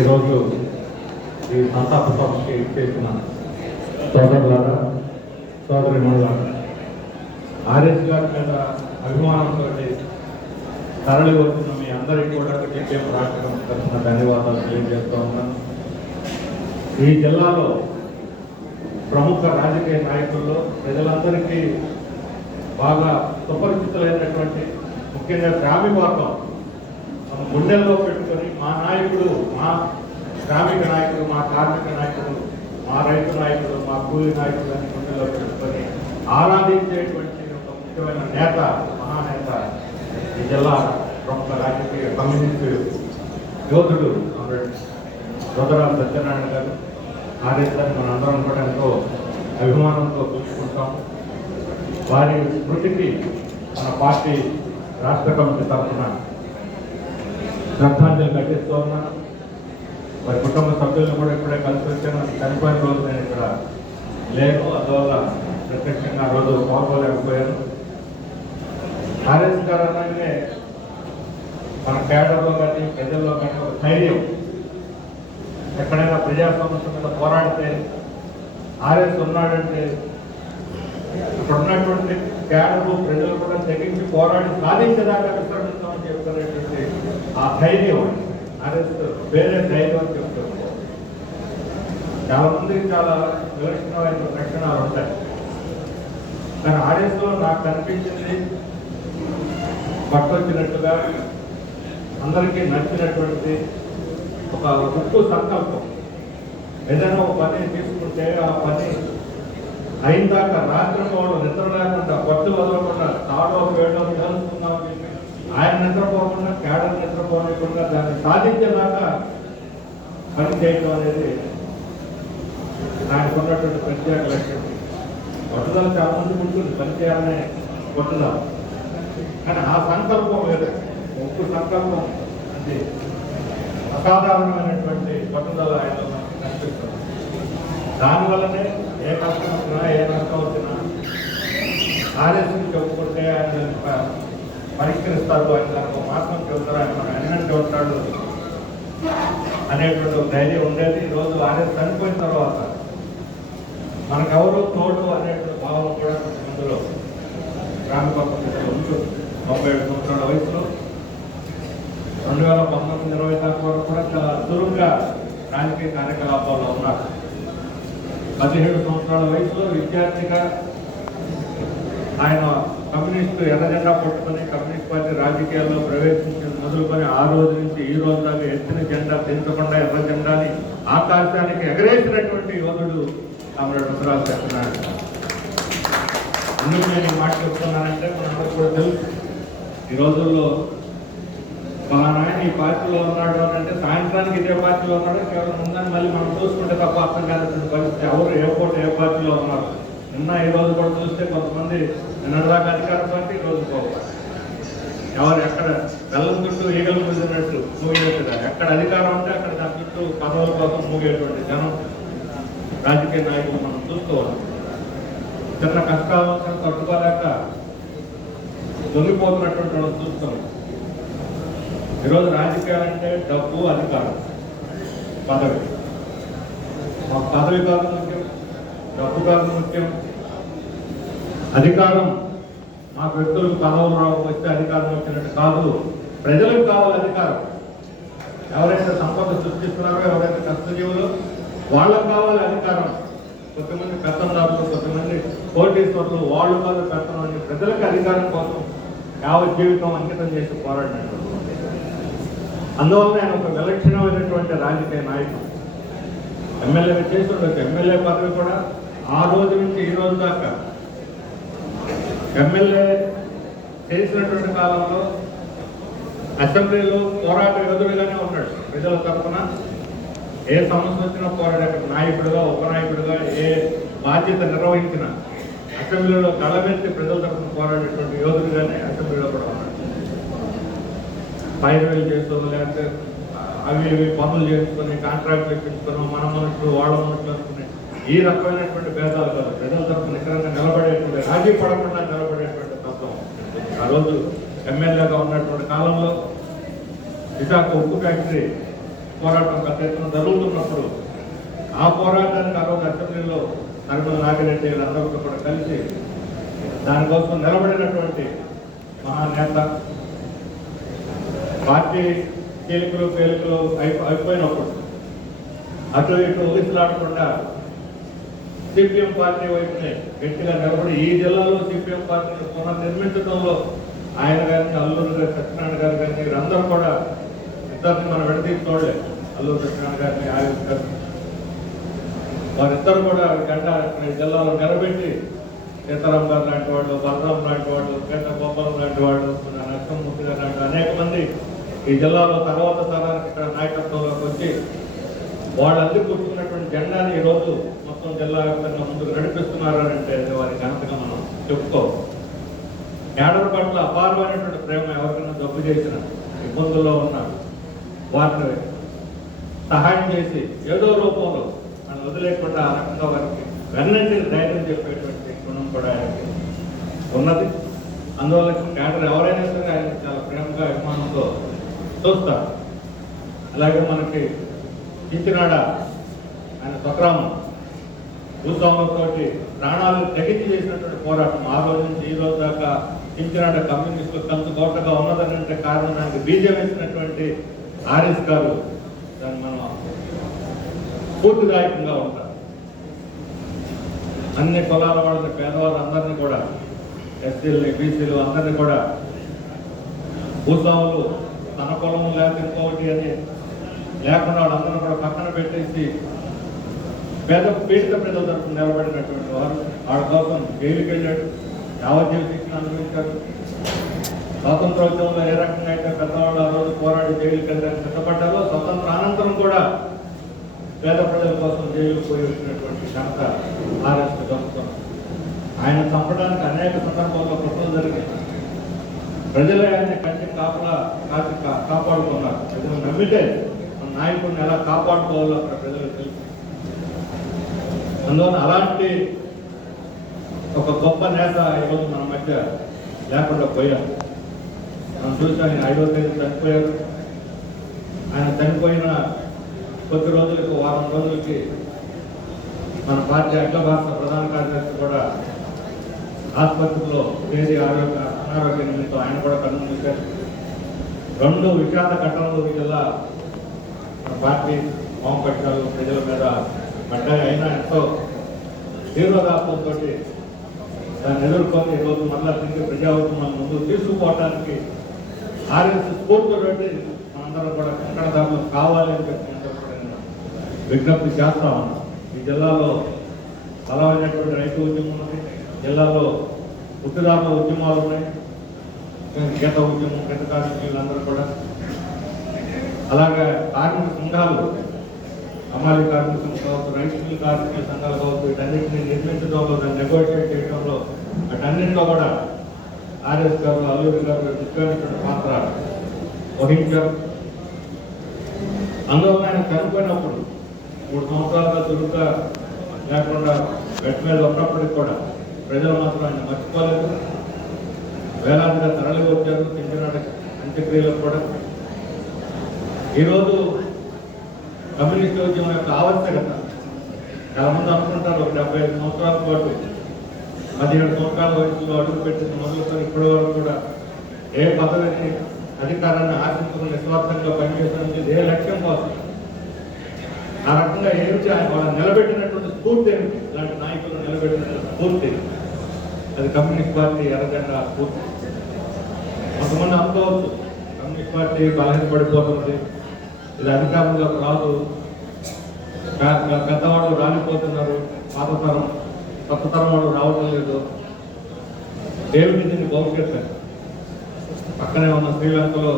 ఈరోజు ఈ సంతాప సభకి చేసిన సోదరులారా సోదరిమణులారా ఆర్ఎస్ గారి మీద అభిమానంతో తరలి వచ్చిన మీ అందరికీ కూడా కేటీఎం రాష్ట్రం తరఫున ధన్యవాదాలు తెలియజేస్తూ ఉన్నాను. ఈ జిల్లాలో ప్రముఖ రాజకీయ నాయకుల్లో ప్రజలందరికీ బాగా సుపరిచితులైనటువంటి ముఖ్యంగా శ్రామికవర్గం మన గుండెల్లో పెట్టుకొని మా నాయకుడు, మా శ్రామిక నాయకుడు, మా కార్మిక నాయకుడు, మా రైతు నాయకుడు, మా కూలి నాయకుడు అని గుండెల్లో పెట్టుకొని ఆరాధించేటువంటి ఒక ముఖ్యమైన నేత, మహానేత, ఈ జిల్లా ప్రముఖ రాజకీయ కమ్యూనిస్ట్ యోధుడు రుద్రరాజు సత్యనారాయణ గారు. ఆర్ఎస్ గారిని మనందరం కూడా ఎంతో అభిమానంతో చూసుకుంటాం. వారి స్మృతికి మన పార్టీ రాష్ట్ర కమిటీ తరఫున శ్రద్ధాంజలి ఘటిస్తూ ఉన్నాను. వారి కుటుంబ సభ్యులను కూడా ఇప్పుడే కలిసి వచ్చాను. చనిపోయిన రోజు నేను ఇక్కడ లేను, అందువల్ల ప్రత్యక్షంగా ఆ రోజు పాల్గొలేకపోయాను. ఆర్ఎస్ గారు అనగానే మన కేడర్లో కానీ ప్రజల్లో కానీ ఒక ధైర్యం, ఎక్కడైనా ప్రజా సమస్య మీద పోరాడితే ఆర్ఎస్ ఉన్నాడంటే ఇక్కడ ఉన్నటువంటి కేడర్లు ప్రజలు కూడా తెగించి పోరాడి సాధించేదాకా విశ్రమిస్తామని చెప్తున్నటువంటి ఆ ధైర్యం ఆర్ఎస్ వేరే ధైర్యం అని చెప్తారు. చాలా మందికి చాలా విలక్షణమైన లక్షణాలు ఉంటాయి, కానీ ఆర్ఎస్లో నాకు కనిపించింది పట్టొచ్చినట్టుగా అందరికీ నచ్చినటువంటి ఒక ఉక్కు సంకల్పం. ఏదైనా ఒక పని తీసుకుంటే ఆ పని అయిన దాకా రాత్రి పోవడం, నిద్ర లేకుండా, పట్టు వదలకుండా, తాడో పేడో తెలుసుకుందాం ఆయన నిద్రపోకుండా, కేడర్ నిద్రపోకుండా దాన్ని సాధించేదాకా పని చేయడం అనేది ఆయనకు ఉన్నటువంటి ప్రత్యేక లక్ష్యం. పట్టుదల చాలా మంది ఉంటుంది, పని చేయాలనే పట్టుదల, కానీ ఆ సంకల్పం లేదు. ఉక్కు సంకల్పం అంటే అసాధారణమైనటువంటి పట్టుదల ఆయనలో మనకు కనిపిస్తుంది. దానివల్లనే ఏ కష్టం వచ్చినా, ఏ నష్టం వచ్చినా ఆర్ఎస్ని చెప్పుకుంటే ఆయన పరిష్కరిస్తారు, ఆయన దానికి ఒక మార్గం చెబుతారు, ఆయన మనం ఎన్నట్టు ఉంటాడు అనేటువంటి ఒక ధైర్యం ఉండేది. ఈరోజు ఆర్ఎస్ చనిపోయిన తర్వాత మనకెవరో తోడు అనేటువంటి భావం కూడా అందులో శ్రామికవర్గ ఉంటుంది. 97 సంవత్సరాల వయసులో 2019-20 దాకా వరకు కూడా చాలా చురుగ్గా రాజకీయ కార్యకలాపాల్లో ఉన్నారు. 17 సంవత్సరాల వయసులో విద్యార్థిగా ఆయన కమ్యూనిస్టు ఎర్ర జెండా పట్టుకొని కమ్యూనిస్ట్ పార్టీ రాజకీయాల్లో ప్రవేశించి మొదలుకొని ఆ రోజు నుంచి ఈ రోజు దాకా ఎత్తిన జెండా పెంచకుండా ఎర్ర జెండాని ఆకాశానికి ఎగరేసినటువంటి యోధుడు కామ్రేడ్ రుద్రరాజు సత్యనారాయణ. ఎందుకు నేను ఈ మాట చెప్తున్నానంటే మనందరూ కూడా తెలుసు, ఈ రోజుల్లో ఆయన ఈ పార్టీలో ఉన్నాడు అని అంటే సాయంత్రానికి ఇదే పార్టీలో ఉన్నాడు, కేవలం ఉందని మళ్ళీ మనం చూసుకుంటే తప్ప అర్థం కానటువంటి పరిస్థితి. ఎవరు ఏ పార్టీలో ఉన్నారు నిన్న ఈ రోజు కూడా చూస్తే కొంతమంది నిన్నదాకా అధికార పార్టీ, ఈ రోజు పోవాలి. ఎవరు ఎక్కడ బెల్లం చుట్టూ ఈగలు కుదిరినట్టు మూగేట్టుగా ఎక్కడ అధికారం ఉంటే అక్కడ దాని చుట్టూ పదవుల కోసం మూగేటువంటి జనం రాజకీయ నాయకులు మనం చూసుకోవాలి. చిన్న కష్టాల నుంచి తట్టుకోలేక దొరికిపోతున్నటువంటి వాళ్ళు చూస్తాం. ఈరోజు రాజకీయాలంటే డబ్బు, అధికారం, పదవి. మాకు పదవి కాదు ముఖ్యం, డబ్బు కాదు ముఖ్యం, అధికారం మాకు వ్యక్తులకు పదవులు వస్తే అధికారం వచ్చినట్టు కాదు. ప్రజలకు కావాలి అధికారం. ఎవరైతే సంపద సృష్టిస్తున్నారో, ఎవరైతే కష్టజీవులు, వాళ్ళకు కావాలి అధికారం. కొంతమంది పెత్తందారులు, కొంతమంది కోటీశ్వరులు, వాళ్ళు కాదు పెత్తనం. ప్రజలకు అధికారం కోసం యావత్ జీవితం అంకితం చేసి పోరాడినట్టు. అందువల్ల నేను ఒక విలక్షణమైనటువంటి రాజకీయ నాయకుడు. ఎమ్మెల్యేగా చేసి ఉండొచ్చు. ఎమ్మెల్యే పదవి కూడా ఆ రోజు నుంచి ఈ రోజు దాకా ఎమ్మెల్యే చేసినటువంటి కాలంలో అసెంబ్లీలో పోరాట యోధుడిగానే ఉన్నాడు. ప్రజల తరఫున ఏ సమస్య వచ్చినా పోరాడే నాయకుడిగా, ఉపనాయకుడిగా, ఏ బాధ్యత నిర్వహించిన అసెంబ్లీలో కళ్ళమెత్తి ప్రజల తరఫున పోరాడేటువంటి యోధుడిగానే అసెంబ్లీలో కూడా ఉన్నాడు. పైరువేలు చేస్తాము, లేకపోతే అవి ఇవి పనులు చేసుకుని కాంట్రాక్ట్ ఇప్పించుకున్నాం, మన మనుషులు వాళ్ళ మనుషులు అనుకుని ఈ రకమైనటువంటి భేదాలు కాదు. ప్రజల తరఫున నికరంగా నిలబడేటువంటి, రాజీ పడకుండా నిలబడేటువంటి తత్వం. ఆ రోజు ఎమ్మెల్యేగా ఉన్నటువంటి కాలంలో విశాఖ ఉక్కు ఫ్యాక్టరీ పోరాటం పెద్ద ఎత్తున జరుగుతున్నప్పుడు ఆ పోరాటానికి ఆ రోజు అసెంబ్లీలో నర్మల నాగిరెడ్డి అందరితో కూడా కలిసి దానికోసం నిలబడినటువంటి మహానేత, పార్టీ కీలికలు పేలికలు అయిపోయినప్పుడు అటు ఇటు ఊహించలాడకుండా సిపిఎం పార్టీ వైపునే గట్టిగా నిలబడి ఈ జిల్లాలో సిపిఎం పార్టీని పునర్నిర్మించడంలో ఆయన గారిని, అల్లూరు గారి సత్యనారాయణ గారు కానీ వీరందరూ కూడా ఇద్దరిని మనం విడదీసి చూడలేదు. అల్లూరు సత్యనారాయణ గారిని, ఆయుష్ గారిని వారిద్దరు కూడా జెండా ఈ జిల్లాలో నిలబెట్టి సీతారాం గారు లాంటి వాళ్ళు, బలరాం లాంటి వాళ్ళు, కేంద్ర గోపాలం లాంటి వాళ్ళు, మన నరసింహమూర్తి గారు లాంటి అనేక మంది ఈ జిల్లాలో తర్వాత తరానికి ఇక్కడ నాయకత్వంలోకి వచ్చి వాళ్ళందరూ కూర్చున్నటువంటి జెండాని ఈరోజు మొత్తం జిల్లా వ్యాప్తంగా ముందుకు నడిపిస్తున్నారు అని అంటే వారి ఘనతగా మనం చెప్పుకోవాలి. ఏడవ పట్ల అపారమైనటువంటి ప్రేమ, ఎవరికైనా జబ్బు చేసిన ఇబ్బందుల్లో ఉన్న వారిని సహాయం చేసి ఏదో రూపంలో మనం వదిలేకుండా ఆ రకంగా వారికి వెన్నంటి ధైర్యం చెప్పేటువంటి గుణం కూడా ఆయనకి ఉన్నది. అందువల్ల క్యాడర్ ఎవరైనా సరే ఆయన చాలా ప్రేమగా, అభిమానంతో చూస్తారు. అలాగే మనకి చించినాడ ఆయన స్వగ్రామం భూస్వాములతో ప్రాణాలు తెగించి చేసినటువంటి పోరాటం ఆ రోజు నుంచి ఈ రోజు దాకా చించినాడ కమ్యూనిస్టులు కంచుకోటగా ఉన్నదని అంటే కారణం దానికి బీజం వేసినటువంటి ఆర్ఎస్ గారు. దాన్ని మనం స్ఫూర్తిదాయకంగా ఉంటారు. అన్ని కులాల వాళ్ళని, పేదవాళ్ళందరినీ కూడా, ఎస్సీలని, బీసీలు అందరినీ కూడా భూస్వాములు తన కులం లేకపోతే ఇంకొకటి అని లేకుండా వాళ్ళందరూ కూడా పక్కన పెట్టేసి పీడిత ప్రజల తరఫున నిలబడినటువంటి వారు. వాళ్ళ కోసం జైలుకి వెళ్ళాడు, యావజ్జీవ శిక్షణ అనుభవించారు. స్వాతంత్రోద్యమంలో ఏ రకంగా అయితే పెద్దవాళ్ళు ఆ రోజు పోరాడి జైలుకి వెళ్ళడానికి సిద్ధపడ్డారో, స్వతంత్ర అనంతరం కూడా పేద ప్రజల కోసం జైలుకు పోయి వచ్చినటువంటి ఘనత ఆర్ఎస్ దొరుకుతాం. ఆయన చంపడానికి అనేక సందర్భాల్లో కుట్రలు జరిగాయి. ప్రజలే ఆయన కంటి కాపలా కాపాడుకున్నారు. ప్రజలు నమ్మితే మన నాయకుడిని ఎలా కాపాడుకోవాలో అక్కడ ప్రజలకు తెలుసు. అందువల్ల అలాంటి ఒక గొప్ప నేత ఈరోజు మన మధ్య లేకుండా పోయారు. మనం చూసాం, ఆయన 5వ తేదీ చనిపోయారు. ఆయన చనిపోయిన కొద్ది రోజులకు, వారం రోజులకి మన పార్టీ అఖిల భారత ప్రధాన కార్యదర్శి కూడా ఆసుపత్రిలో చేరి అనారోగ్య నిమిత్తం ఆయన కూడా కన్ను మూశారు. 2 విషాద ఘటనలు ఈ జిల్లా మన పార్టీ వామపక్షాలు ప్రజల మీద పడ్డాయి. అయినా ఎంతో తీవ్రదాపంతో దాన్ని ఎదుర్కొని ఈరోజు మళ్ళా తిరిగి ప్రజా ఉద్యమం ముందు తీసుకుపోవడానికి ఆర్ఎస్ స్ఫూర్తి పెట్టి మనందరం కూడా కంకణదారులు కావాలి అని చెప్పి విజ్ఞప్తి చేస్తా ఉన్నాం. ఈ జిల్లాలో బలమైనటువంటి రైతు ఉద్యమం ఉంది. జిల్లాలో ఉద్యదారుల ఉద్యమాలు ఉన్నాయి. గీత ఉద్యమం, గీత కార్మికులందరూ కూడా, అలాగే కార్మిక సంఘాలు, అమాలి కార్మిక సంఘం కావచ్చు, రైతు కార్మిక సంఘాలు కావచ్చు, వీటన్నింటినీ నిర్మించడంలో, దాన్ని నెగోషియేట్ చేయడంలో, వాటన్నింటిలో కూడా ఆర్ఎస్ గారు, అల్లూరి గారు ముఖ్యమైనటువంటి పాత్ర వహించారు. అందువల్ల ఆయన చనిపోయినప్పుడు 3 సంవత్సరాలుగా చురుగ్గా లేకుండా బెడ్ మీద ఉన్నప్పటికీ కూడా ప్రజలు మాత్రం ఆయన మర్చిపోలేదు. వేలాదిగా తరలి వచ్చారు చించినాడ అంత్యక్రియలకు కూడా. ఈరోజు కమ్యూనిస్ట్ ఉద్యమం యొక్క ఆవశ్యకత చాలా మంది అనుకుంటారు. ఒక 75 సంవత్సరాల పాటు 17 సంవత్సరాల వయసులో అడుగుపెట్టిన మొదలుకొని ఇప్పటి వరకు కూడా ఏ పదవిని, అధికారాన్ని ఆశించుకుని నిస్వార్థంగా పనిచేసిన ఏ లక్ష్యం కోసం, ఆ రకంగా ఏమిటి వాళ్ళని నిలబెట్టినటువంటి స్ఫూర్తి ఏమిటి, ఇలాంటి నాయకులు నిలబెట్టినటువంటి స్ఫూర్తి, అది కమ్యూనిస్ట్ పార్టీ ఎర్రజెండా స్ఫూర్తి. కొంతమంది అనుకోవచ్చు కమ్యూనిస్ట్ పార్టీ బలహీనపడిపోతుంది, ఇది అధికారంలోకి రాదు, పెద్దవాళ్ళు రాలిపోతున్నారు, పాత తరం కొత్త తరం వాళ్ళు రావటం లేదు, ఏమిటి దీన్ని భవిష్యత్తు. పక్కనే ఉన్న శ్రీలంకలో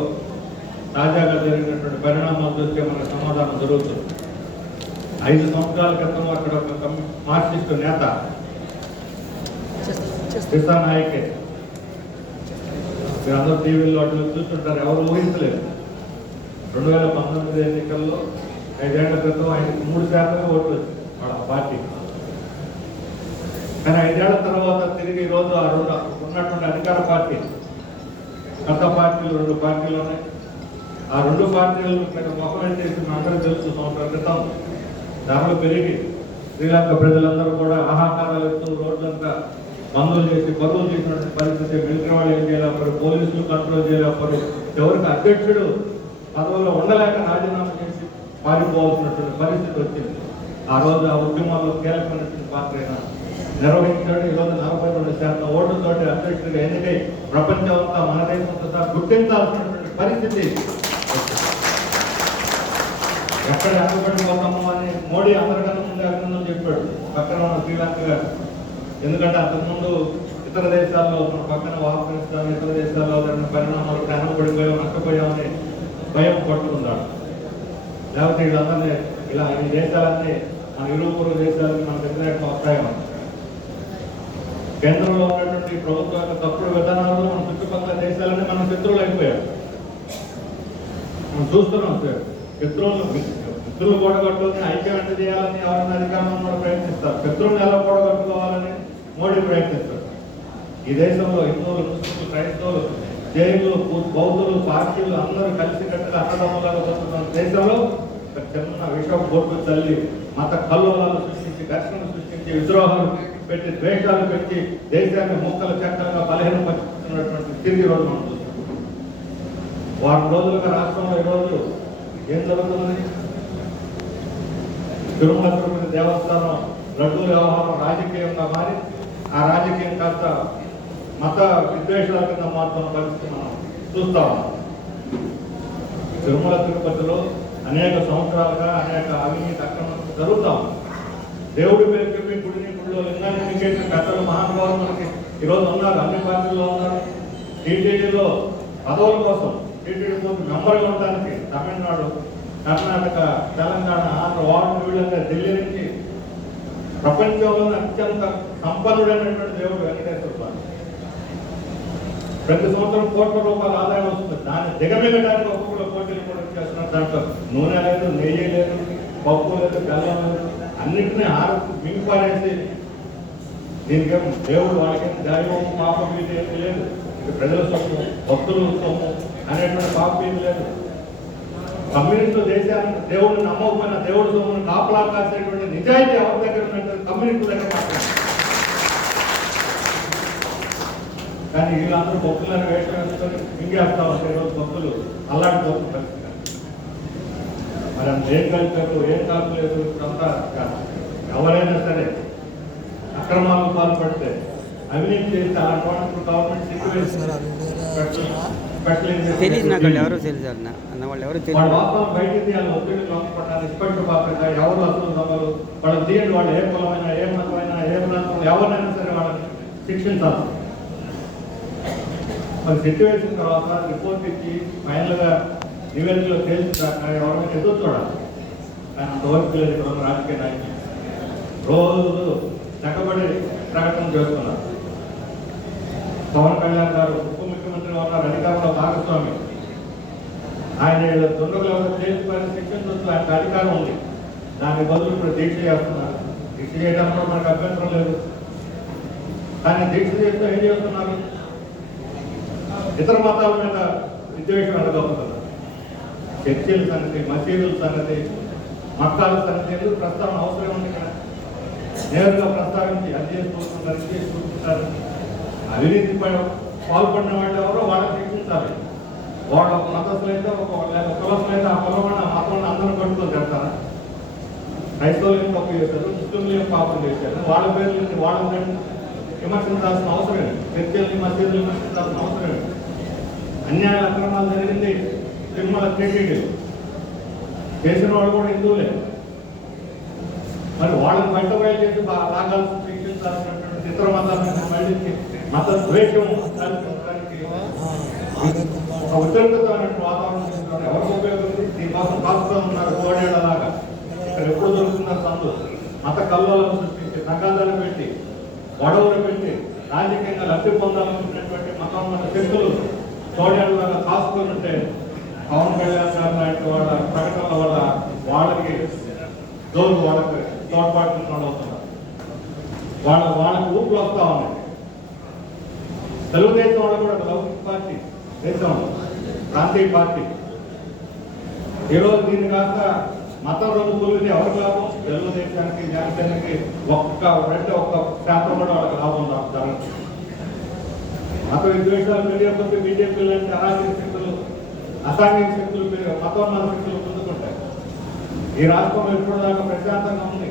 తాజాగా జరిగినటువంటి పరిణామాలు చూస్తే మనకు సమాధానం జరుగుతుంది. 5 సంవత్సరాల క్రితం అక్కడ ఒక మార్క్సిస్ట్ నేత నాయకే, మీరందరూ టీవీల్లో అటు చూస్తుంటారు, ఎవరు ఊహించలేదు. 2019 ఎన్నికల్లో 5 ఏళ్ల క్రితం ఆయనకు 3% ఓట్లు వచ్చింది వాళ్ళ పార్టీ. కానీ 5 ఏళ్ల తర్వాత తిరిగి ఈరోజు ఆ రోజు ఉన్నటువంటి అధికార పార్టీ, కొత్త పార్టీలు 2 పార్టీలు ఉన్నాయి. ఆ రెండు పార్టీలు మొహం చేసి అందరూ తెలుసు. సంవత్సరాల క్రితం ధరలు పెరిగి శ్రీలంక ప్రజలందరూ కూడా ఆహాకారాలు ఇస్తూ రోడ్లంతా బంధువులు చేసి పరుగులు చేసినటువంటి పరిస్థితి. మిలిటరీ వాళ్ళు ఏం చేయలేకపోరు, పోలీసులు కంట్రోల్ చేయలేకపోరు. ఎవరికి అధ్యక్షుడు పదవుల్లో ఉండలేక రాజీనామా చేసి పారిపోవాల్సినటువంటి పరిస్థితి వచ్చింది. ఆ రోజు ఆ ఉద్యమాల్లో కీలకమైనటువంటి పాత్ర అయినా నిర్వహించాడు. ఈరోజు 42% ఓట్లతోటి అధ్యక్షుడిగా ఎన్నికై ప్రపంచం అంతా మన దేశంతో గుర్తించాల్సినటువంటి పరిస్థితి. ఎక్కడ అందుబడిపోతాము అని మోడీ అందరికన్నా ముందే అభినందనలు చెప్పాడు పక్కన ఉన్న శ్రీలంక గారు. ఎందుకంటే అంతకుముందు ఇతర దేశాల్లో మన పక్కన ఆఫ్ఘనిస్తాన్ ఇతర దేశాల్లో జరిగిన పరిణామాలు వెనకబడిపోయాం నష్టపోయామని భయం పట్టుకున్నాడు. లేకపోతే వీళ్ళందరినీ ఇలా ఈ దేశాలన్నీ మన ఇరువురు దేశాలకి మన వ్యతిరేకంగా వస్తాయో. కేంద్రంలో ఉన్నటువంటి ప్రభుత్వం యొక్క తప్పుడు విధానాలు మన చుట్టుపక్కల దేశాలన్నీ మన శత్రువులు అయిపోయారు. మనం చూస్తున్నాం సార్. శత్రువులు కూడగట్టుకుని ఐక్యం చేయాలని ఎవరైనా అధికారంలో ప్రయత్నిస్తారు. శత్రువుని ఎలా కూడగట్టుకోవాలని మోడీ ప్రయత్నిస్తారు. ఈ దేశంలో హిందువులు, ముస్లింలు, క్రైస్తవులు, జైనులు, బౌద్ధులు, పార్టీలు అందరూ కలిసి కట్టుగా అన్నదమ్ములాగా వస్తున్న దేశంలో ఒక చిన్న విషయం బొట్టు తల్లి మత కల్లోలాలు సృష్టించి, ఘర్షణలు సృష్టించి, విద్రోహాలు పెట్టి, ద్వేషాలు పెట్టి దేశాన్ని ముక్కలు చెక్కలుగా బలహీనపరుస్తున్నటువంటి స్థితి ఈరోజు మనం చూస్తున్నాం. వారం రోజులుగా రాష్ట్రంలో ఈరోజు ఏం జరుగుతుంది? తిరుమల తిరుపతి దేవస్థానం లడ్డూ వ్యవహారం రాజకీయంగా మారి ఆ రాజకీయం కాస్త మత విద్వేషాల కింద మారుతున్న పరిస్థితి మనం చూస్తా ఉన్నాం. తిరుమల తిరుపతిలో అనేక సంవత్సరాలుగా అనేక అవినీతి అక్రమాలు జరుగుతా ఉన్నాయి. దేవుడి పేరు చెప్పి గుడిలో లింగాన్ని నింగేసిన పెద్దలు మహానుభావులు మనకి ఈరోజు ఉన్నారు, అన్ని పార్టీల్లో ఉన్నారు. టీటీడీలో పదవుల కోసం టీటీడీ మెంబర్గా ఉండడానికి తమిళనాడు, కర్ణాటక, తెలంగాణ, ఆంధ్ర, వార్డు వీళ్ళంతా ఢిల్లీ నుంచి ప్రపంచంలోనే అత్యంత సంపన్నుడైనటువంటి దేవుడు వెంకటేశ్వర స్వామి. ప్రతి సంవత్సరం కోట్ల రూపాయల ఆదాయం వస్తుంది. దాన్ని దిగమిగడానికి ఒక్కొక్కరు పోటీలు కూడా చేస్తున్నారు. దాంట్లో నూనె లేదు, నెయ్యి లేదు, పప్పు లేదు, బెల్లం లేదు, అన్నింటినీ మింగిపారేసి దీనికేం దేవుడు వాళ్ళకేం దైవం పాపం ఇది ఏమీ లేదు. ప్రజల సొమ్ము, భక్తులు సొమ్ము అనేటువంటి పాపం ఏమి లేదు. కమ్యూనిస్టులు దేశాన్ని దేవుడిని నమ్మకపోయినా దేవుడి సొమ్మును కాపలా కాసేటువంటి నిజాయితీ ఎవరి దగ్గర ఉన్నట్టు కమ్యూనిస్టుల దగ్గర మాట్లాడారు. కానీ వీళ్ళందరూ భక్తులను వేషం వేసుకొని మింగేస్తా ఉంటారు. ఈరోజు భక్తులు అల్లాడిపోతున్న పరిస్థితి. మరి అంత ఏం కలిపారు, ఏం కాపలేదు. ఇప్పుడంతా ఎవరైనా సరే అక్రమాలకు పాల్పడితే, అవినీతి చేస్తే అలాంటి వాళ్ళకి గవర్నమెంట్ సిచ్యువేషన్ బయటికి తీయాలి. ఒత్తిడి లోపడాలి. నిష్పక్షపాతంగా ఎవరు అసలు దొంగలు వాళ్ళు తీయండి. వాళ్ళు ఏ కులమైనా, ఏ మతమైనా, ఏ ప్రాంతం ఎవరినైనా సరే వాళ్ళని శిక్షించాలి. మరి సిచ్యువేషన్ తర్వాత రిపోర్ట్ ఇచ్చి ఫైనల్గా నివేదికలో తేల్చిదాక ఎవరైనా ఎదురు చూడాలి. కానీ అంతవరకు లేదు. ఇక్కడ ఉన్న రాజకీయ నాయకులు రోజు చక్కబడి ప్రకటన చేస్తున్నారు. పవన్ కళ్యాణ్ గారు ఉప ముఖ్యమంత్రి ఉన్నారు, అధికారంలో భాగస్వామి. ఆయన దుండగులు చేసి శిక్షించవచ్చు, ఆయనకు అధికారం ఉంది. దాని బదులు ఇప్పుడు దీక్ష చేస్తున్నారు. దీక్ష చేయడంలో మనకు అభ్యంతరం లేదు. కానీ దీక్ష చేస్తూ ఏం చేస్తున్నారు? ఇతర మతాల మీద విద్వేషం వెళ్ళగలుగుతున్నారు. చర్చిల సంగతి, మసీదుల సంగతి, మక్కాల సంగతి ఎందుకు ప్రస్తావన అవసరం ఉంది? ఇక్కడ నేరుగా ప్రస్తావించి అది చేసుకుంటున్నారు, ఇది చేసుకుంటున్నారు. అవినీతి పాల్పడిన వాళ్ళు ఎవరో వాళ్ళని శిక్షించాలి. వాళ్ళ ఒక మతస్థులైతే ఒక కులస్తులైతే ఆ కులమైన మతంలో అందరూ కట్టుకొని తిడతారా? క్రైస్తవులు ఏం తప్పు చేశారు, ముస్లింలు ఏం పాపం చేశారు? వాళ్ళ పేర్లు వాళ్ళని విమర్శించాల్సిన అవసరం, చర్చల్ని మసీదులు విమర్శించాల్సిన అవసరం. అన్యాయ అక్రమాలు జరిగింది తిరుమల టీటీడీ చేసిన వాళ్ళు కూడా హిందువులే. మరి వాళ్ళని బయట బయలు చేసి లాగాల్సి శిక్షించాల్సినటువంటి ఇతర మతాలను మళ్ళీ మత ద్వేషం కల్పించడానికి ఒక ఉత్తర్గతమైన వాతావరణం ఎవరికి ఉపయోగపడుతుంది? దీనికోసం కాస్తా ఉన్నారు కోడేళ్లలాగా. ఇక్కడ ఎప్పుడు దొరుకుతున్నారు సందు? మత కల్లోలను సృష్టించి, తగాదాలు పెట్టి, గొడవలు పెట్టి, రాజకీయంగా లబ్ధి పొందాలనుకున్నటువంటి మతం మన శక్తులు చోడేళ్లలాగా కాసుకొని ఉంటే పవన్ కళ్యాణ్ గారు లాంటి వాళ్ళ ప్రకటనల వల్ల వాళ్ళకి జోరు, వాళ్ళకి తోడ్పాటు అవుతున్నారు. వాళ్ళకి ఊపులు వస్తా ఉన్నాయి. తెలుగుదేశం వాళ్ళు కూడా లౌకిక పార్టీ, దేశంలో ప్రాంతీయ పార్టీ. ఈరోజు దీన్ని కాస్త మతం రంగు పులిని ఎవరికి లాభం? తెలుగుదేశానికి, జనసేనకి ఒక్క శాతం కూడా వాళ్ళకి లాభం జరగదు. మత విద్వేషాలు పెరిగేకొద్ది బీజేపీ లాంటి అరాజక శక్తులు, అసాంఘిక శక్తులు మతోన్మాద శక్తులు పొందుకుంటాయి. ఈ రాష్ట్రంలో ఇప్పటిదాకా ప్రశాంతంగా ఉంది.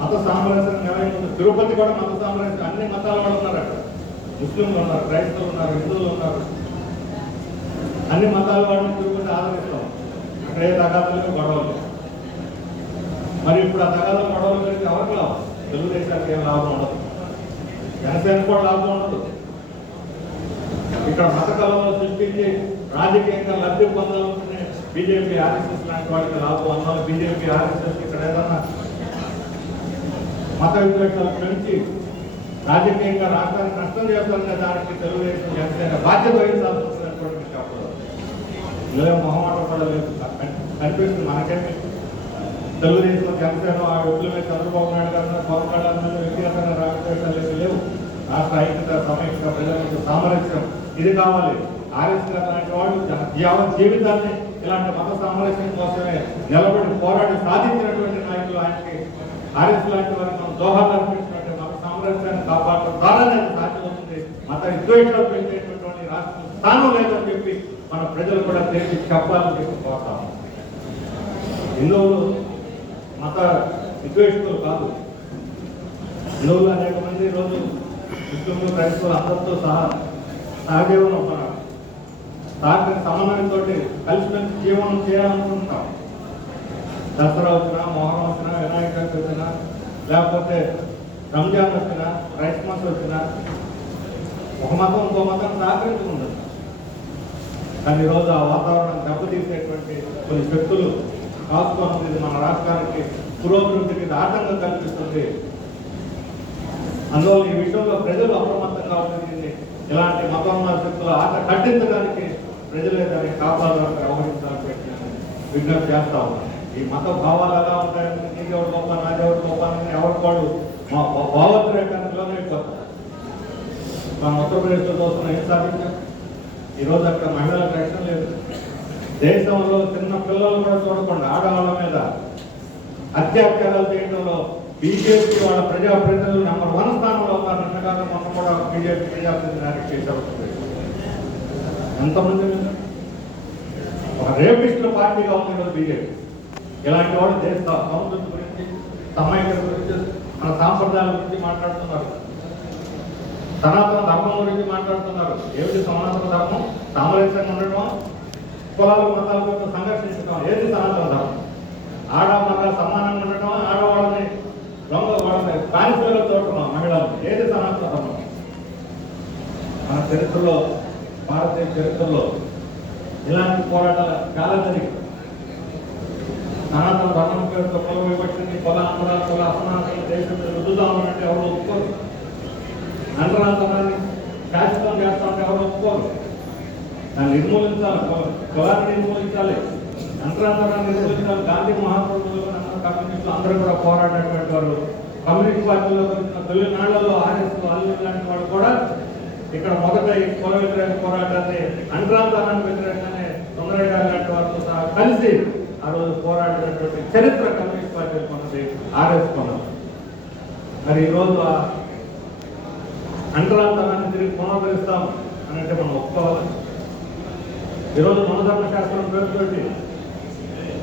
మత సామరస్యం నెలకొంది. తిరుపతి కూడా మత సామరస్యం, అన్ని మతాల వాళ్ళు ఉన్నారు అక్కడ. ముస్లింలు ఉన్నారు, క్రైస్తవులు ఉన్నారు, హిందువులు ఉన్నారు. అన్ని మతాల వాళ్ళని తిరుపతి ఆదరిస్తాం. అక్కడ ఏ తగాదాలు గొడవలు. మరి ఇప్పుడు ఆ తగాదాలు గొడవలు కలిసి ఎవరికి లాభం? తెలుగుదేశానికి ఏం లాభం ఉండదు, జనసేన కూడా లాభం ఉండదు. ఇక్కడ మత కళలో సృష్టించి రాజకీయంగా లబ్ధి పొందాలనుకునే బీజేపీ, ఆర్ఎస్ఎస్ లాంటి వాళ్ళకి లాభం అన్నారు. బీజేపీ, ఆర్ఎస్ఎస్ ఇక్కడ ఏదన్నా మత విద్వేషాలు పెంచి రాజకీయంగా రాష్ట్రానికి నష్టం చేస్తారనే దానికి తెలుగుదేశం, జనసేన బాధ్యత వహించాల్సినటువంటి చెప్పదు. ఇలా మొహమాట కూడా లేదు కనిపిస్తుంది మనకేమి. తెలుగుదేశం, జనసేన ఆ వ్యక్తుల మీద చంద్రబాబు నాయుడు గారు, పవన్ కళ్యాణ్ మీద వ్యక్తిగతంగా రాజకీయాలు లేవు. రాష్ట్ర ఐక్యత, సమైక్యత, ప్రజలకు సామరస్యం ఇది కావాలి. ఆర్ఎస్ గారు లాంటి వాళ్ళు యావత్ జీవితాన్ని ఇలాంటి మత సామరస్యం కోసమే నిలబడి పోరాడి సాధించినటువంటి నాయకులు. ఆయనకి ఆర్ఎస్ లాంటి వారికి మనం దోహాలు అర్పించినట్టు మత సామరస్యాన్ని కాపాడటం ద్వారానే సాధ్యమవుతుంది. మత విద్వేషాలు పెంచేటటువంటి రాష్ట్రం స్థానం లేదని చెప్పి మన ప్రజలు కూడా తెలిసి చెప్పాలని చెప్పి కోరుతాం. హిందువులు మత విద్వేషకులు కాదు. హిందువులు అనేక మంది ఈరోజు ముస్లింలు, క్రైస్తవులు అందరితో సహజీవనం సమన్వయంతో కలిసిమెలిసి జీవనం చేయాలనుకుంటాం. దసరా వచ్చినా, మొహరం వచ్చినా, వినాయక చవితి వచ్చినా, లేకపోతే రంజాన్ వచ్చినా, క్రైస్మస్ వచ్చినా ఒక మతం ఇంకో మతం సహకరించుకుంటుంది. కానీ ఈరోజు ఆ వాతావరణం దెబ్బతీసేటువంటి కొన్ని శక్తులు కాసుకొని మన రాష్ట్రానికి పురోభివృద్ధికి ఆటంకం కల్పిస్తుంది. అందువల్ల ఈ విషయంలో ప్రజలు అప్రమత్తంగా ఉంటుంది. ఇలాంటి మతోన్మాద శక్తుల ఆట కట్టించడానికి ప్రజలే దాన్ని కాపాడాలని వ్యవహరించాలని విజ్ఞప్తి చేస్తా ఉన్నాం. ఈ మత భావాలు ఎలా ఉంటాయని నీకెవరు గొప్ప, నాకెవరు గొప్ప అని ఎవరికోడు మా భావోద్రేకానికి లోనైపోతారు. మనం ఉత్తరప్రదేశ్లో చూస్తున్న ఏం సాధించాం? ఈరోజు అక్కడ మహిళలకు రక్షణ లేదు. దేశంలో చిన్న పిల్లలు కూడా చూడకుండా ఆడవాళ్ళ మీద అత్యాచారాలు చేయడంలో బీజేపీ వాళ్ళ ప్రజాప్రతినిధులు నెంబర్ 1 స్థానంలో ఉన్నారు. నిన్నగానే మొన్న కూడా బీజేపీ ప్రజాప్రతినిధి అరెస్ట్ చేశారు. ఎంతమంది ఒక రేపిస్టుల పార్టీగా ఉంది ఈరోజు బీజేపీ. ఇలాంటి వాళ్ళు దేశ సంస్కృతి గురించి, సమైక్యత గురించి, మన సాంప్రదాయాల గురించి మాట్లాడుతున్నారు. సనాతన ధర్మం గురించి మాట్లాడుతున్నారు. ఏమిటి సనాతన ధర్మం? సామరస్యంగా ఉండటం, కులాలు మతాలతో సంఘర్షించడం. ఏది సనాతన ధర్మం? ఆడ మత సమానంగా ఉండటం, ఆడవాళ్ళని వాళ్ళని బానిసలుగా చూడటం, మహిళలు. ఏది సనాతన ధర్మం? మన చరిత్రలో, భారతీయ చరిత్రలో ఇలాంటి పోరాటాలు చాలా జరిగి సనాతన ధర్మం పేరుతో కుల వివక్షని, కుల అంతరాలు, కుల అసమానతలు దేశంలో రుద్దుదామనంటే ఎవరు ఒప్పుకోరు. అంతరాంతరాన్ని శాశ్వతం చేస్తామంటే ఎవరు ఒప్పుకోరు. దాన్ని నిర్మూలించాలి, కులాన్ని నిర్మూలించాలి, అంతరాంతరాన్ని నిర్మూలించాలి. గాంధీ మహాత్ములు, కమ్యూనిస్టులు అందరూ కూడా పోరాడినటువంటి వారు. కమ్యూనిస్ట్ పార్టీలో వచ్చిన తొలి నాళ్లలో ఆర్ఎస్ లాంటి వాళ్ళు కూడా ఇక్కడ మొదట ఈ కుల వ్యతిరేక పోరాటాన్ని, అంతరాంతరాన్ని వ్యతిరేకంగానే తొందరగా లాంటి వారితో సహా కలిసి ఆ రోజు పోరాడినటువంటి చరిత్ర కమ్యూనిస్ట్ పార్టీ కొన్నది, ఆర్ఎస్ కొన్నది. మరి ఈరోజు ఆ అంతరాంతరాన్ని తిరిగి పునరుద్ధరిస్తాం అని అంటే మనం ఒప్పుకోవాలి. ఈరోజు మనధర్మ శాస్త్రం పేరుతోటి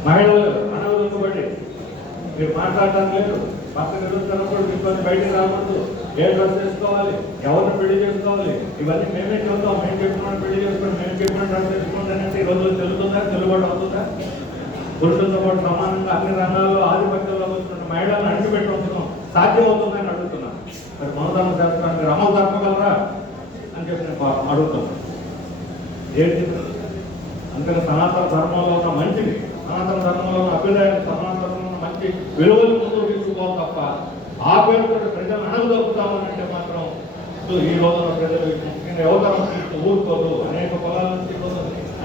మహిళలు అనవదుకోబడి మీరు మాట్లాడటానికి లేదు, భర్త నిరుస్తున్నప్పుడు మీతో బయటికి రాకూడదు, ఏ డ్రెస్ చేసుకోవాలి, ఎవరిని పెళ్లి చేసుకోవాలి, ఇవన్నీ మేమే చెబుతాం. మేము చెప్పుకున్నాం పెళ్లి చేసుకోండి, మేము చెప్పిన డ్రెస్ చేసుకోండి అంటే ఈ రోజు తెలుగుతుందా? చెల్లుబాటు అవుతుందా? పురుషులతో పాటు సమానంగా అన్ని రంగాల్లో ఆధిపత్యంలో వస్తున్న మహిళలను అణిచిపెట్టి ఉంచడం సాధ్యమవుతుందని అడుగుతున్నాను. మరి మనధర్మ శాస్త్రాన్ని మీరు అమలు జరపగలరా అని చెప్పి నేను అడుగుతున్నాను. ఏంటి అందుకని సనాతన ధర్మంలో ఉన్న మంచిని, సనాతన ధర్మంలో ఉన్న అభ్యుదయాన్ని, సనాతన ధర్మంలో ఉన్న మంచి విలువలు ముందుకు తీసుకోవాలి తప్ప ఆ పేరుతో ప్రజలు అణగదొక్కుతామని అంటే మాత్రం ఈ రోజున ప్రజలు ముఖ్యంగా యువతరం ఊరుకోదు. అనేక కులాల నుంచి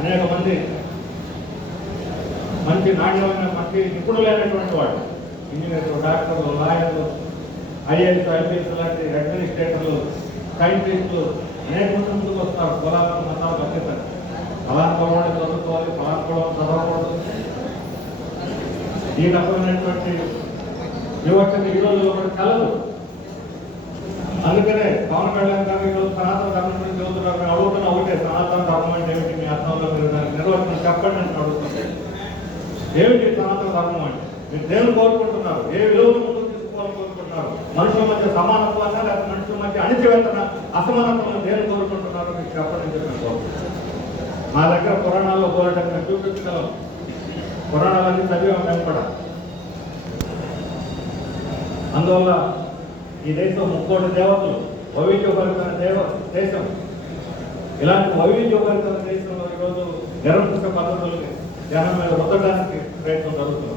అనేక మంది మంచి నాణ్యమైన, మంచి నిపుణులైనటువంటి వాళ్ళు, ఇంజనీర్లు, డాక్టర్లు, లాయర్లు, ఐఏఎస్, ఐపీఎస్ లాంటి అడ్మినిస్ట్రేటర్లు, సైంటిస్టులు అనేక మంది ముందుకు వస్తారు. కులాలను మతాలు అత్యంత ఫలాన్ కులవాడిని చదువుకోవాలి, ఫలాన్ కులం చదవకూడదు, ఈ రకమైనటువంటి వివక్షత ఈ రోజుల్లో కూడా కలదు. అందుకనే పవన్ కళ్యాణ్ గారు ఈరోజు సనాతన ధర్మం గురించి చదువుతున్నారు. మేము అడుగుతున్న ఒకటే, సనాతన ధర్మం అంటే ఏమిటి, మీ అర్థంలో మీరు దానికి నిర్వచనం చెప్పండి అని అడుగుతుంది. ఏమిటి సనాతన ధర్మం అంటే? మీరు దేని కోరుకుంటున్నారు? ఏ విలువను ముందుకు తీసుకోవాలని కోరుకుంటున్నారు? మనుషుల మధ్య సమానత్వాన్ని లేదా మనుషుల మధ్య అణిచివేతన అసమానత్వాన్ని దేని కోరుకుంటున్నారు మీకు చెప్పండి చెప్పిన మా దగ్గర పురాణాల్లో పోరాటం చూపించగలం. పురాణాలన్నీ చదివాం మేము కూడా. అందువల్ల ఈ దేశం 3 దేవతలు, వైవిధ్యభరితమైన దేశం. ఇలాంటి వైవిధ్యభరితమైన దేశంలో ఈరోజు నిరంకుశ పద్ధతుల్ని జనం మీద రుద్దడానికి ప్రయత్నం జరుగుతుంది.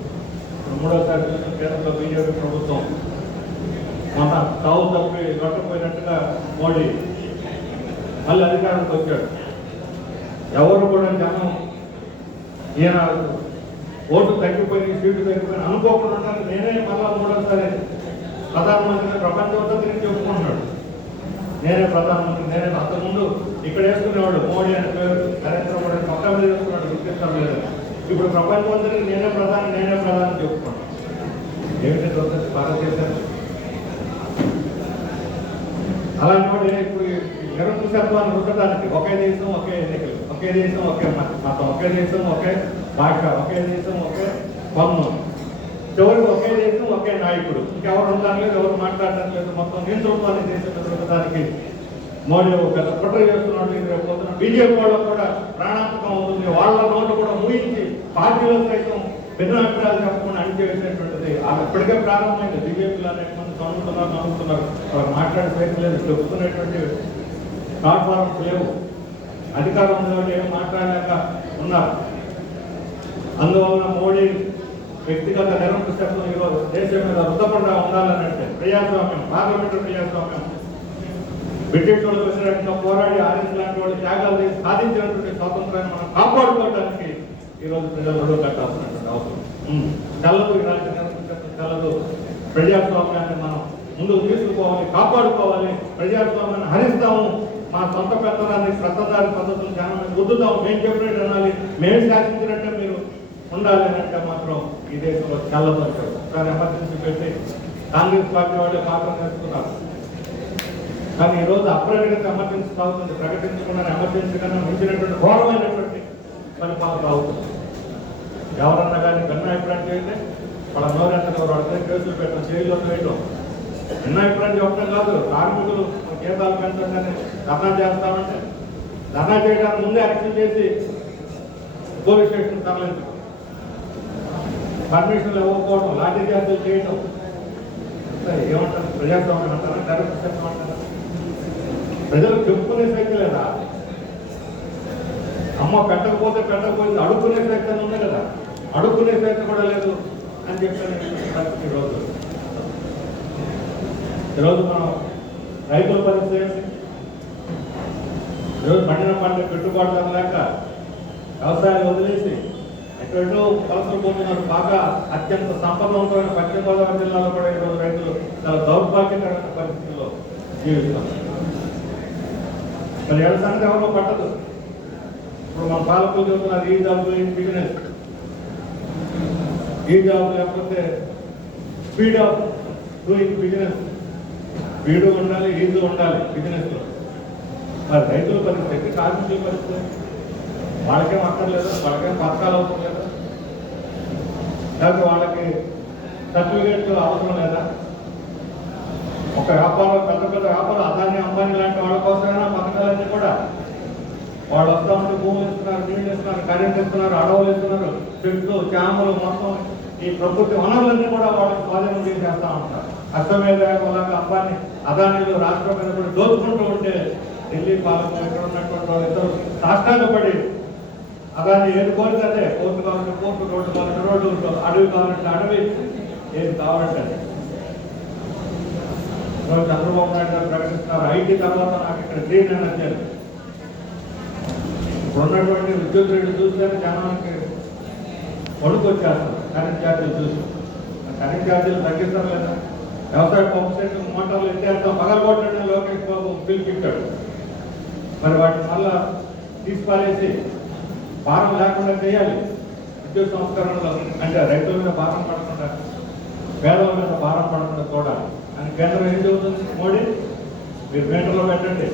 3వసారి చూసిన కేంద్రంలో బీజేపీ ప్రభుత్వం మన తావు తప్పి లొట్టపోయినట్టుగా మోడీ మళ్ళీ అధికారానికి వచ్చాడు. ఎవరు కూడా జనం ఈయన ఓటు తగ్గిపోయి సీటు తగ్గిపోయి అనుకోకుండా నేనే మళ్ళా 3వసారి ప్రధానమంత్రిని ప్రపంచంతో తిరిగి చెప్పుకుంటున్నాడు. నేనే ప్రధానమంత్రి, నేనే. అంతకుముందు ఇక్కడ వేసుకునేవాడు మోడీ అనే పేరు, నరేంద్ర మోడీ పక్క మీద వేసుకున్నాడు, గుర్తించడం లేదు. ఇప్పుడు ప్రపంచమంత్రికి నేనే ప్రధాని చెప్పుకున్నాడు. ఏమిటి భారతదేశం అలాంటి వాడు ఇప్పుడు నిరంకుశత్వాన్ని రుద్దడానికి ఒకే దేశం ఒకే ఎన్నికలు, ఒకే దేశం ఒకే మతం, ఒకే దేశం ఒకే భాష, ఒకే దేశం ఒకే పన్ను, చివరికి ఒకే దేశం ఒకే నాయకుడు. ఇంకెవరు ఉండడానికి లేదు, ఎవరు మాట్లాడడానికి లేదు. మొత్తం నియంతృత్వాన్ని దేశం రుద్దడానికి మోడీ పెద్ద కుట్ర చేస్తున్నాడు. రేపు పొద్దున బీజేపీ వాళ్ళకు కూడా ప్రాణాంతకం అవుతుంది. వాళ్ళ నోటు కూడా ఊహించి పార్టీలో సైతం భిన్నాభిప్రాయాలు చెప్పకుండా అణిచివేసేటువంటిది ఇప్పటికే ప్రారంభమైంది. బీజేపీలో అనేక మంది నమ్ముతున్నారు. వాళ్ళు మాట్లాడే స్వేచ్ఛ లేదు, చెప్పుకునేటువంటి ప్లాట్ఫామ్స్ లేవు, అధికారం ఉంది, ఏం మాట్లాడలేక ఉన్నారు. అందువలన మోడీ వ్యక్తిగత నిరంకుశత్వం ఈరోజు దేశం మీద రుద్దకుండా ఉండాలని అంటే ప్రజాస్వామ్యం, పార్లమెంటరీ ప్రజాస్వామ్యం, బ్రిటిష్ వాళ్ళు వ్యతిరేకంగా పోరాడి ఆర్ఎస్ లాంటి వాళ్ళు త్యాగాలు చేసి సాధించినటువంటి స్వాతంత్రాన్ని మనం కాపాడుకోవడానికి ఈరోజు ప్రజలు రెండు కట్టాల్సినటువంటి అవసరం చల్లదు. ఇలాంటి నిరంకుశత్వం చల్లదు. ప్రజాస్వామ్యాన్ని మనం ముందుకు తీసుకుపోవాలి, కాపాడుకోవాలి. ప్రజాస్వామ్యాన్ని హరిస్తాము. మా సొంత పెత్తనాన్ని ప్రతదారి పద్ధతులు జనం రుద్దుతాము. మేము చెప్పినట్టు అనాలి, మేము శాసించినట్టే మీరు ఉండాలి అని అంటే మాత్రం ఈ దేశంలో చల్లబడ్డారు. దాన్ని ఎమర్జెన్సీ పెట్టి కాంగ్రెస్ పార్టీ వాళ్ళే పాత్ర నేర్చుకున్నారు. కానీ ఈరోజు అప్రకటిత ఎమర్జెన్సీ సాగుతుంది. ప్రకటించకుండా ఎమర్జెన్సీ కన్నా మించినటువంటి ఘోరమైనటువంటి పరిపాలన సాగుతుంది. ఎవరన్నా కానీ భిన్నాభిప్రాయం చేస్తే వాళ్ళ నోరెంతగా వాళ్ళ కేసులు పెట్టడం, జైల్లో వేయడం. భిన్నాభిప్రాయం చెప్పడం కాదు, కార్మికులు జీతాలు పెంచడానికి ధర్నా చేస్తామంటే ధర్నా చేయడానికి ముందే అరెస్ట్ చేసి పోలీస్ స్టేషన్ తరలించడం, పర్మిషన్లు ఇవ్వకపోవడం, లాఠీ చార్జీలు చేయడం. ఏమంటారు? ప్రజాస్వామ్యం అంటారా? నిరంకుశత్వం అంటారా? ప్రజలు చెప్పుకునే శక్తి లేదా? అమ్మ పెట్టకపోతే అడుక్కునే శక్తి ఉంది కదా, అడుక్కునే శక్తి కూడా లేదు అని చెప్పాను. ఈరోజు మనం రైతుల పరిస్థితి ఏంటి? ఈరోజు పండిన పంట పెట్టుబడులు లేక వ్యవసాయాన్ని వదిలేసి ఎక్కడో వలసలు పోతున్నారు. బాగా అత్యంత సంపదవంతమైన పశ్చిమ గోదావరి జిల్లాలో కూడా ఈరోజు రైతులు చాలా దౌర్భాగ్యకరమైన పరిస్థితుల్లో జీవిస్తున్నారు. మరి సంగతి ఎవరో పట్టదు. ఇప్పుడు మన పాలకులు చెబుతున్నారు ఈ జాబ్ డూయింగ్ బిజినెస్, ఈ జాబ్ లేకపోతే speed of doing business. Speed ఉండాలి, ఈజీ ఉండాలి బిజినెస్లో. మరి రైతుల పరిస్థితి, కార్మికుల పరిస్థితి, వాళ్ళకేం అక్కర్లేదు, వాళ్ళకేం పథకాలు అవసరం లేదా? లేకపోతే వాళ్ళకి సర్టిఫికేట్లు అవసరం లేదా? ఒక వ్యాపారం, పెద్ద పెద్ద వ్యాపారం, అదాని అంబానీ లాంటి వాళ్ళ కోసమైనా పథకాలన్నీ కూడా వాళ్ళు వస్తూ ఉంటే భూములు ఇస్తున్నారు, నీళ్ళు ఇస్తున్నారు, కరెంట్ ఇస్తున్నారు, అడవులు ఇస్తున్నారు, చెట్లు, చేమలు, మొత్తం ఈ ప్రకృతి వనరులన్నీ కూడా వాళ్ళకి స్వాధీనం చేసేస్తూ ఉంటారు. అర్థమేద వల్ల అంబానీ అదానీలు రాష్ట్రం కూడా దోచుకుంటూ ఉంటే ఢిల్లీ పాలకులు ఇక్కడ ఉన్నటువంటి వాళ్ళు ఇద్దరు సాష్టాంగపడి అదాన్ని ఏది కోరితే కోర్టు కావాలంటే కోర్టు, రోడ్డు కావాలంటే రోడ్డు, అడవి కావాలంటే అడవి, ఏది కావాలంటే చంద్రబాబు నాయుడు గారు ప్రకటిస్తున్నారు ఐటీ తర్వాత నాకు ఇక్కడ గ్రీన్ ఎనర్జీ. ఇప్పుడు ఉన్నటువంటి విద్యుత్ రేట్లు చూస్తే జనానికి వణుకు వచ్చేస్తారు. కరెంట్ ఛార్జీలు చూసి కరెంట్ ఛార్జీలు తగ్గిస్తారు లేదా? వ్యవసాయ పంప్ సెట్ మోటార్లు ఎత్తేస్తాం పగలగొట్టండి లోకేష్ బాబు పిలిపించాడు. మరి వాటిని మళ్ళా తీసిపారేసి భారం లేకుండా చేయాలి. విద్యుత్ సంస్కరణలో అంటే రైతుల మీద భారం పడకుండా పేదల మీద భారం పడకుండా చూడాలి అని కేంద్రం ఏం చెబుతుంది? మోడీ మీరు మీటర్లో పెట్టండి,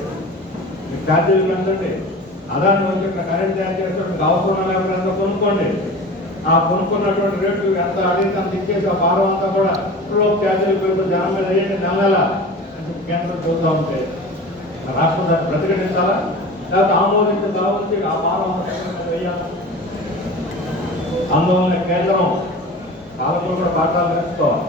మీరు ఛార్జీలు పెంచండి, అదాన్ని వచ్చి ఇక్కడ కరెంట్ ఛార్జ్ చేస్తే మీకు అవసరం లేకపోతే ఎంత కొనుక్కోండి, ఆ కొనుక్కున్నటువంటి రేట్లు ఎంత అడిగితే అంత ఇచ్చేసి ఆ భారం అంతా కూడా ఇప్పుడు ఛార్జీలు పెరుగుతుంది జనం మీద వేయండి నెల నెల అని కేంద్రం చూస్తూ ఉంటే రాష్ట్రం దాన్ని ప్రతిఘటించాలా లేకపోతే ఆమోదించి బాగుంది ఆ భారం వేయాలి? అందువల్ల కేంద్రం పాలకులు కూడా పాఠాలు నేర్చుకోవాలి.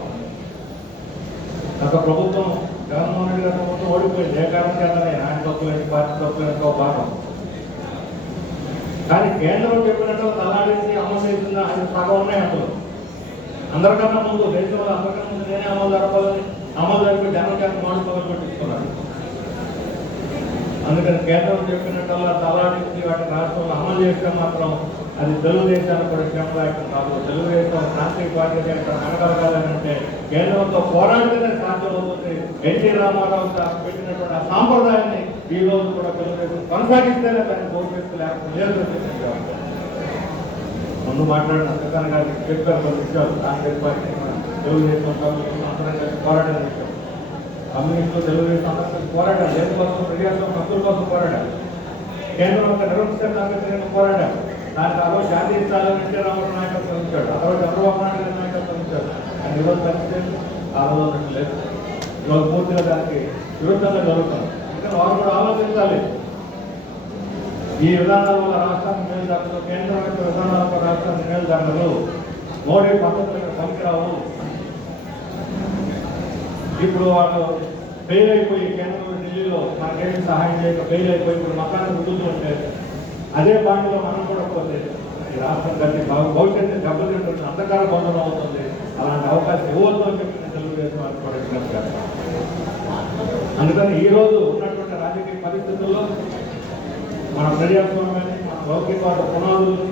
గత ప్రభుత్వం జగన్మోహన్ రెడ్డి గారి ప్రభుత్వం ఓడిపోయింది. ఏ కారణం చేతనే ఆయన తప్పులేని పార్టీ తప్పులేనికో భాగం. కానీ కేంద్రం చెప్పినట్టు తలాడించి అమలు చేసిన ఆయన సగం ఉన్నాయి అందులో. అందరికన్నా ముందు దేశంలో అందరికన్నా ముందు నేనే అమలు జరపాలని అమలు జరిపి జనం చేత మోడీ పెట్టిస్తున్నాడు. అందుకని కేంద్రం చెప్పినట్టల్లా తలాడించి వాటిని రాష్ట్రంలో అమలు చేస్తే మాత్రం అది తెలుగుదేశానికి కూడా క్షేమదాయకం కాదు. తెలుగుదేశం ప్రాంతీయ పార్టీ ఇక్కడ అనగలగాలని అంటే కేంద్రంతో పోరాడితేనే సాధ్యమవుతుంది. ఎన్టీ రామారావు పెట్టినటువంటి ఆ సాంప్రదాయాన్ని ఈ రోజు కూడా తెలుగుదేశం కొనసాగిస్తేనే దాన్ని గౌరవించలేకపోతే ముందు మాట్లాడిన సత్యనారాయణ గారికి చెప్పారు కొన్ని విషయాలు. కాంగ్రెస్ పార్టీ తెలుగుదేశం అందరం కలిసి పోరాడిన విషయం. కమ్యూనిస్టులు తెలుగుదేశం అందరం కలిసి పోరాడారు. దేశం కోసం ప్రజాస్వామ్య హక్కుల కోసం పోరాడారు. కేంద్రం యొక్క నిరంకుశ పోరాడారు. దానికి ఆ రోజు జాతీయ స్థాయిలో ఎన్టీ రామారావు నాయకత్వం ఇచ్చాడు, ఆ రోజు చంద్రబాబు నాయుడు గారి నాయకత్వం ఇచ్చాడు. ఆయన ఈరోజు కలిసి ఆ రోజు లేదు. ఈరోజు పూర్తిగా దానికి విరుద్ధంగా జరుగుతుంది. అందుకని వారు కూడా ఆలోచించాలి. ఈ విధానాల వల్ల రాష్ట్రానికి మేలు జరగదు, కేంద్రం యొక్క విధానాల వల్ల రాష్ట్రానికి మేలు జరగదు, మోడీ పద్ధతులకు పనికిరావు. ఇప్పుడు వాళ్ళు ఫెయిల్ అయిపోయి కేంద్రంలో ఢిల్లీలో మనకేమి సహాయం చేయక ఫెయిల్ అయిపోయి ఇప్పుడు మతాన్ని రుద్దుతూ ఉంటే అదే పాయింట్లో మనం కూడా పోతే ఈ రాష్ట్రం కలిసి భవిష్యత్తు దెబ్బతింటుంది, అంధకార బంధనం అవుతుంది. అలాంటి అవకాశం ఇవ్వద్దు అని చెప్పి తెలుగుదేశం వారికి కూడా విజ్ఞప్తి చేస్తాం. అందుకని ఈ రోజు ఉన్నటువంటి రాజకీయ పరిస్థితుల్లో మన ప్రజాస్వామ్యాన్ని, మన లౌకికవాద పునాదులు,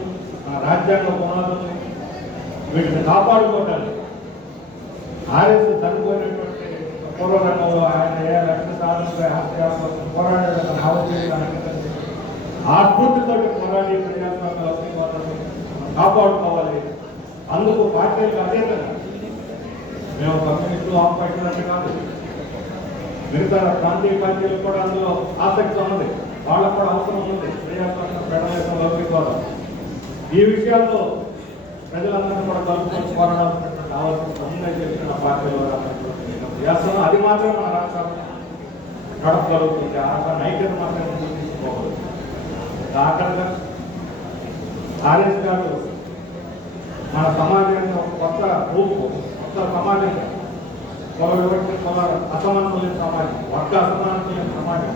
మన రాజ్యాంగ పునాదులు వీటిని కాపాడుకోవడానికి ఆర్ఎస్ చనిపోయినటువంటి పూర్వరంగంలో ఆయన ఏ లక్ష్య సాధనపై హాస్యాత్మక పోరాడాలని ఆలోచించడానికి ఆ స్ఫూర్తితో పోరాడి ప్రజాస్వామ్య లౌకికవాదాన్ని కాపాడుకోవాలి. అందుకు పార్టీలకు అతీతంగా మేము కమ్యూనిస్టులు ఆఫ్ పార్టీలు కాదు, మిగతా ప్రాంతీయ పార్టీలకు కూడా అందులో ఆసక్తి ఉన్నది, వాళ్ళకు కూడా అవసరం ఉంది ప్రజాస్వామ్య ఫెడరలిజం లౌకికవాదం. ఈ విషయాల్లో ప్రజలందరినీ కూడా కలుపుకొని పోరాడాల్సినటువంటి ఆలోచన ఉందని చెప్పిన పార్టీలో చేస్తున్నాం. అది మాత్రం మన రాష్ట్రం నడపగలుగుతుంది. ఆ నైతిక మాత్రమే తీసుకోవాలి. ఆఖరిగా ఆర్ఎస్ గారు మన సమాజాన్ని ఒక కొత్త రూపు, కొత్త సమాజంగా కుల వివక్ష, కుల అసమానత లేని సమాజం, వర్గ అసమానత లేని సమాజం,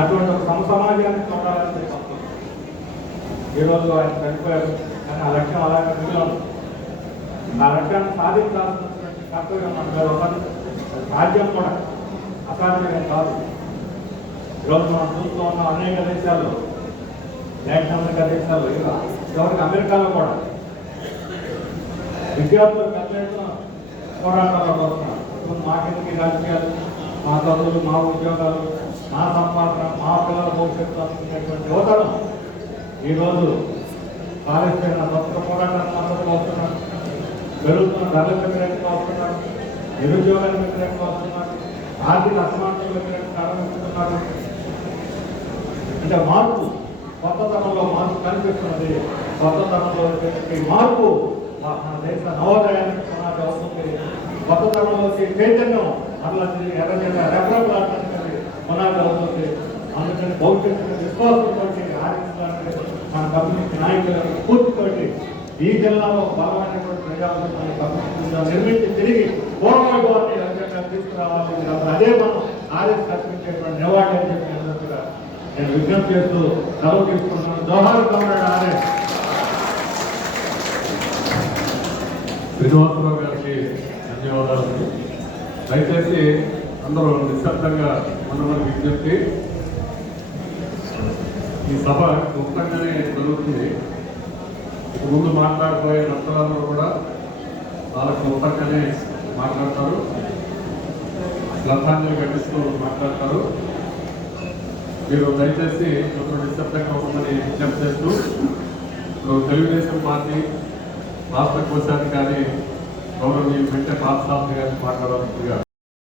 అటువంటి ఒక సమాజాన్ని చూడాలని చెప్పి ఈరోజు ఆయన చనిపోయారు. కానీ ఆ లక్ష్యం అలాగే మిగిలిన ఆ లక్ష్యాన్ని సాధించాల్సినటువంటి కర్తవ్యం మన మీద ఉన్నది. సాధ్యం కూడా, అసాధ్యమే కాదు. ఈరోజు మనం చూస్తూ ఉన్న అనేక దేశాల్లో, లాటిన్ అమెరికా దేశాల్లో, చివరికి అమెరికాలో కూడా విద్యార్థులు పెద్ద ఎత్తున పోరాటాలకు వస్తున్నారు. మాకెందుకు రాజకీయాలు, మా చదువులు, మా ఉద్యోగాలు, మా సంపాదన, మా పిల్లల భవిష్యత్తు అనుకునేటువంటి యువతరం ఈరోజు పాలిస్తున్న స్వతంత్ర పోరాటానికి మద్దతుగా వస్తున్నారు. పెరుగుతున్న ధరల వ్యతిరేకంగా వస్తున్నారు, నిరుద్యోగాల వ్యతిరేకంగా వస్తున్నారు, ఆర్థిక అసమానతల వ్యతిరేకంగా ఆరంభిస్తున్నారు. అంటే మార్పు, కొత్త తరంలో మార్పు కనిపిస్తున్నది. కొత్త తరంలో మార్పు మన దేశ నవోదయానికి పునాది అవుతుంది. కొత్త తరంలోకి చైతన్యం అట్లా ఎర్రజెండా రెఫరెన్స్ పునాది అవుతుంది. అందుకని భవిష్యత్తు విశ్వాసంతో ఆర్ఎస్ మన కమ్యూనిస్ట్ నాయకులకు పూర్తితోటి ఈ జిల్లాలో బలమైనటువంటి ప్రజాప్రతినిధులను కమ్యూనిస్టులుగా నిర్మించి తిరిగి పూర్వవైభవాన్ని రచనగా తీసుకురావాలి. అదే మనం ఆర్ఎస్ కల్పించేటువంటి నివాళి అని చెప్పి అన్నట్టుగా నేను విజ్ఞప్తి చేస్తూ సెలవు తీసుకుంటున్నాను. జోహార్ కమ్రేడ్ ఆర్ఎస్. శ్రీనివాసరావు గారికి ధన్యవాదాలు. దయచేసి అందరూ నిశ్శబ్దంగా ఉండమని విజ్ఞప్తి. ఈ సభ క్లుప్తంగానే జరుగుతుంది. ముందు మాట్లాడబోయే నష్టలందరూ కూడా చాలా క్లుప్తంగానే మాట్లాడతారు, శ్రద్ధాంజలి ఘటిస్తూ మాట్లాడతారు. మీరు దయచేసి కొంచెం నిశ్శబ్దంగా ఉండమని విజ్ఞప్తి చేస్తూ ఇప్పుడు తెలుగుదేశం పార్టీ రాష్ట్ర కోశాధికారి గౌరవనీయులు వెంకట పార్థసారథి గారిని మాట్లాడాల్సిందిగా